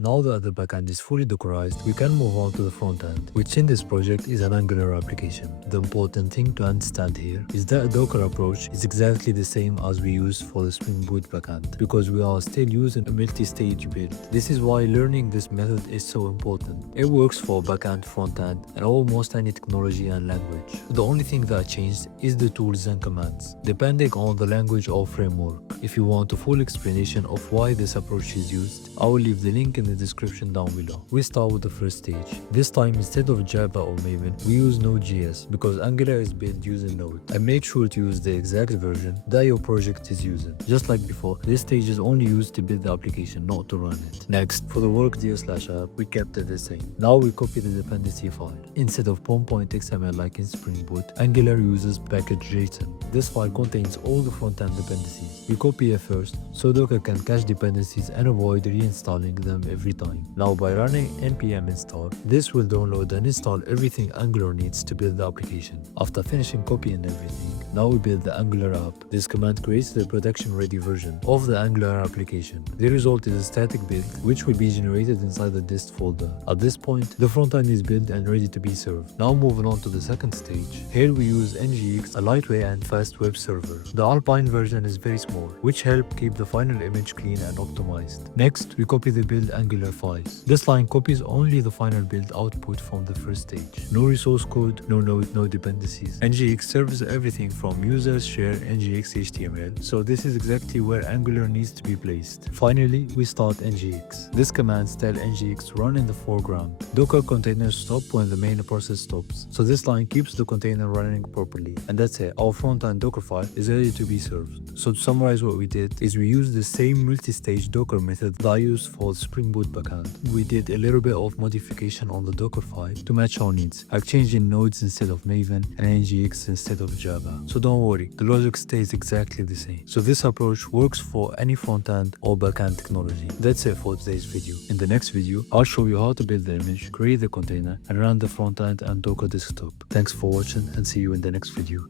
Now that the backend is fully Dockerized, we can move on to the frontend, which in this project is an Angular application. The important thing to understand here is that a Docker approach is exactly the same as we use for the Spring Boot backend, because we are still using a multi-stage build. This is why learning this method is so important. It works for backend, frontend, and almost any technology and language. The only thing that changed is the tools and commands, depending on the language or framework. If you want a full explanation of why this approach is used, I will leave the link in the description down below. We start with the first stage. This time, instead of Java or Maven, we use Node.js because Angular is built using Node. And make sure to use the exact version that your project is using. Just like before, this stage is only used to build the application, not to run it. Next, for the work.ds/app, we kept it the same. Now we copy the dependency file. Instead of pom.xml like in Spring Boot, Angular uses package.json. This file contains all the front-end dependencies. We copy it first, so Docker can cache dependencies and avoid reinstalling them every time. Now by running npm install, this will download and install everything Angular needs to build the application. After finishing copying everything, now we build the Angular app. This command creates the production-ready version of the Angular application. The result is a static build, which will be generated inside the dist folder. At this point, the frontend is built and ready to be served. Now moving on to the second stage. Here we use Nginx, a lightweight and fast web server. The Alpine version is very small, which helps keep the final image clean and optimized. Next, we copy the build Angular files. This line copies only the final build output from the first stage. No resource code, no node, no dependencies. Nginx serves everything from users share Nginx HTML, so this is exactly where Angular needs to be placed. Finally, we start Nginx. This commands tell Nginx to run in the foreground. Docker containers stop when the main process stops, so this line keeps the container running properly. And that's it, our front-end Dockerfile is ready to be served. So to summarize what we did is we used the same multi-stage Docker method that I used for the Spring Boot backend. We did a little bit of modification on the Dockerfile to match our needs, like changing nodes instead of Maven and Nginx instead of Java. So don't worry, the logic stays exactly the same. So this approach works for any front-end or backend technology. That's it for today's video. In the next video, I'll show you how to build the image, create the container, and run the front-end and Docker desktop. Thanks for watching and see you in the next video.